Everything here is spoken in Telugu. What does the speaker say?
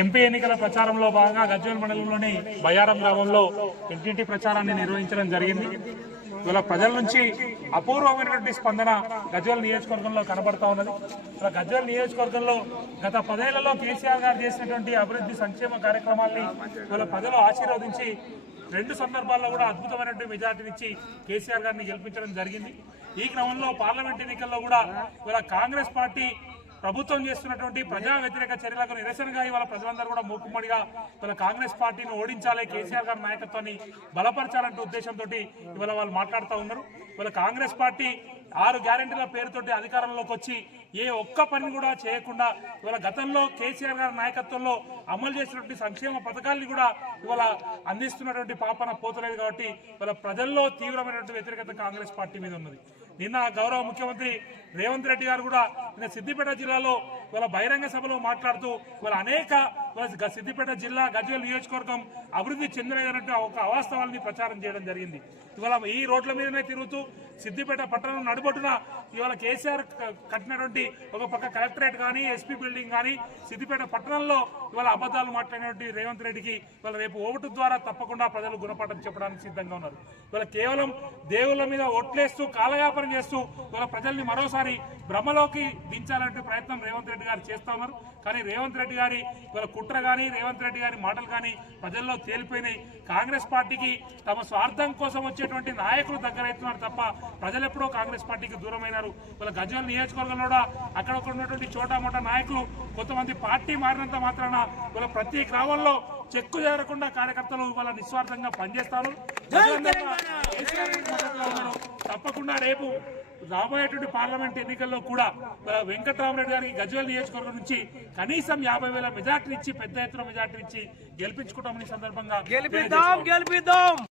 ఎంపీ ఎన్నికల ప్రచారంలో భాగంగా గజ్వేల్ మండలంలోని బయారం గ్రామంలో ఇంటింటి ప్రచారాన్ని నిర్వహించడం జరిగింది. ఇలా ప్రజల నుంచి అపూర్వమైనటువంటి స్పందన గజ్వేల్ నియోజకవర్గంలో కనబడతా ఉన్నది. ఇలా గజ్వేల్ నియోజకవర్గంలో గత పదేళ్ళలో కేసీఆర్ గారు చేసినటువంటి అభివృద్ధి సంక్షేమ కార్యక్రమాల్ని ఇలా ప్రజలు ఆశీర్వదించి రెండు సందర్భాల్లో కూడా అద్భుతమైనటువంటి మెజార్టీనిచ్చి కేసీఆర్ గారిని గెలిపించడం జరిగింది. ఈ క్రమంలో పార్లమెంట్ ఎన్నికల్లో కూడా ఇలా కాంగ్రెస్ పార్టీ ప్రభుత్వం చేస్తున్నటువంటి ప్రజా వ్యతిరేక చర్యలకు నిరసనగా ఇవాళ ప్రజలందరూ కూడా మూకుమ్మడిగా ఇవాళ కాంగ్రెస్ పార్టీని ఓడించాలి కేసీఆర్ గారి నాయకత్వాన్ని బలపరచాలంటే ఉద్దేశంతో ఇవాళ వాళ్ళు మాట్లాడుతూ ఉన్నారు. ఇవాళ కాంగ్రెస్ పార్టీ ఆరు గ్యారెంటీల పేరుతోటి అధికారంలోకి వచ్చి ఏ ఒక్క పని కూడా చేయకుండా ఇవాళ గతంలో కేసీఆర్ గారి నాయకత్వంలో అమలు చేసినటువంటి సంక్షేమ పథకాల్ని కూడా ఇవాళ అందిస్తున్నటువంటి పాపన పోతలేదు కాబట్టి ఇవాళ ప్రజల్లో తీవ్రమైనటువంటి వ్యతిరేకత కాంగ్రెస్ పార్టీ మీద ఉన్నది. నిన్న గౌరవ ముఖ్యమంత్రి రేవంత్ రెడ్డి గారు కూడా నిన్న సిద్దిపేట జిల్లాలో ఇవాళ బహిరంగ సభలో మాట్లాడుతూ ఇవాళ అనేక సిద్దిపేట జిల్లా గజ్వేల్ నియోజకవర్గం అభివృద్ధి చెందలేదన్నట్టు ఒక అవాస్తవాల్ని ప్రచారం చేయడం జరిగింది. ఇవాళ ఈ రోడ్ల మీదనే తిరుగుతూ సిద్దిపేట పట్టణం నడుబొట్టున ఇవాళ కేసీఆర్ కట్టినటువంటి ఒక పక్క కలెక్టరేట్ కానీ ఎస్పీ బిల్డింగ్ కానీ సిద్దిపేట పట్టణంలో ఇవాళ అబద్ధాలు మాట్లాడినటువంటి రేవంత్ రెడ్డికి ఇవాళ రేపు ఓటు ద్వారా తప్పకుండా ప్రజలు గుణపాఠం చెప్పడానికి సిద్ధంగా ఉన్నారు. ఇవాళ కేవలం దేవుళ్ళ మీద ఓట్లేస్తూ కాలయాపన చేస్తూ ఇవాళ ప్రజల్ని మరోసారి భ్రమలోకి దించాలంటే ప్రయత్నం రేవంత్ రెడ్డి గారు చేస్తా ఉన్నారు. కానీ రేవంత్ రెడ్డి గారి ఇవాళ కుట్ర కానీ రేవంత్ రెడ్డి గారి మాటలు కానీ ప్రజల్లో తేలిపోయినాయి. కాంగ్రెస్ పార్టీకి తమ స్వార్థం కోసం వచ్చేటువంటి నాయకులు దగ్గరైతున్నారు తప్ప ప్రజలు ఎప్పుడో కాంగ్రెస్ పార్టీకి దూరమైనారు. ఇవాళ గజ్వేల్ నియోజకవర్గంలో కూడా అక్కడ ఉన్నటువంటి చోటా మోటా నాయకులు కొంతమంది పార్టీ మారినంత మాత్రాన ఇవాళ ప్రతి గ్రామంలో చెక్కు చేరకుండా కార్యకర్తలు ఇవాళ నిస్వార్థంగా పనిచేస్తారు. తప్పకుండా రేపు రాబోయేటువంటి పార్లమెంట్ ఎన్నికల్లో కూడా వెంకటరామరెడ్డి గారికి గజ్వేల్ నియోజకవర్గం నుంచి కనీసం యాభై వేల మెజార్టీని ఇచ్చి పెద్ద ఎత్తున మెజార్టీని ఇచ్చి గెలిపించుకుంటామని సందర్భంగా గెలిపిద్దాం గెలిపిద్దాం.